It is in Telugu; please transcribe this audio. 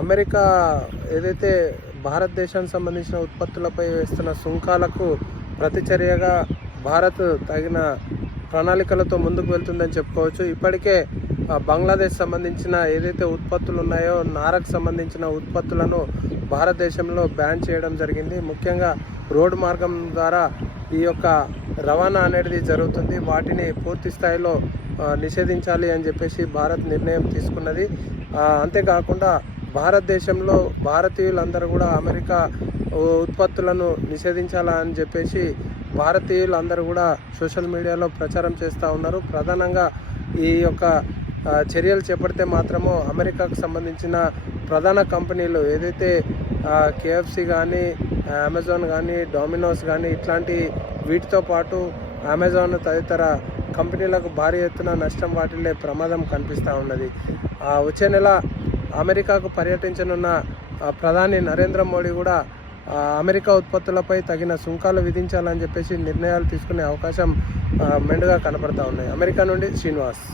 అమెరికా ఏదైతే భారతదేశానికి సంబంధించిన ఉత్పత్తులపై వేస్తున్న సుంకాలకు ప్రతిచర్యగా భారత్ తగిన ప్రణాళికలతో ముందుకు వెళ్తుందని చెప్పుకోవచ్చు. ఇప్పటికే బంగ్లాదేశ్ సంబంధించిన ఏదైతే ఉత్పత్తులు ఉన్నాయో నారకు సంబంధించిన ఉత్పత్తులను భారతదేశంలో బ్యాన్ చేయడం జరిగింది. ముఖ్యంగా రోడ్డు మార్గం ద్వారా ఈ యొక్క రవాణా అనేది జరుగుతుంది. వాటిని పూర్తి స్థాయిలో నిషేధించాలి అని చెప్పేసి భారత్ నిర్ణయం తీసుకున్నది. అంతేకాకుండా భారతదేశంలో భారతీయులందరూ కూడా అమెరికా ఉత్పత్తులను నిషేధించాలని చెప్పేసి భారతీయులందరూ కూడా సోషల్ మీడియాలో ప్రచారం చేస్తూ ఉన్నారు. ప్రధానంగా ఈ యొక్క చర్యలు చేపడితే మాత్రము అమెరికాకు సంబంధించిన ప్రధాన కంపెనీలు ఏదైతే కేఎఫ్సి కానీ, అమెజాన్ కానీ, డొమినోస్ కానీ ఇట్లాంటి వీటితో పాటు అమెజాన్ తదితర కంపెనీలకు భారీ ఎత్తున నష్టం వాటిల్లే ప్రమాదం కనిపిస్తూ ఉన్నది. వచ్చే నెల అమెరికాకు పర్యటించనున్న ప్రధాని నరేంద్ర మోడీ కూడా అమెరికా ఉత్పత్తులపై తగిన సుంకాలు విధించాలని చెప్పేసి నిర్ణయాలు తీసుకునే అవకాశం మెండుగా కనపడతా ఉన్నాయి. అమెరికా నుండి శ్రీనివాస్.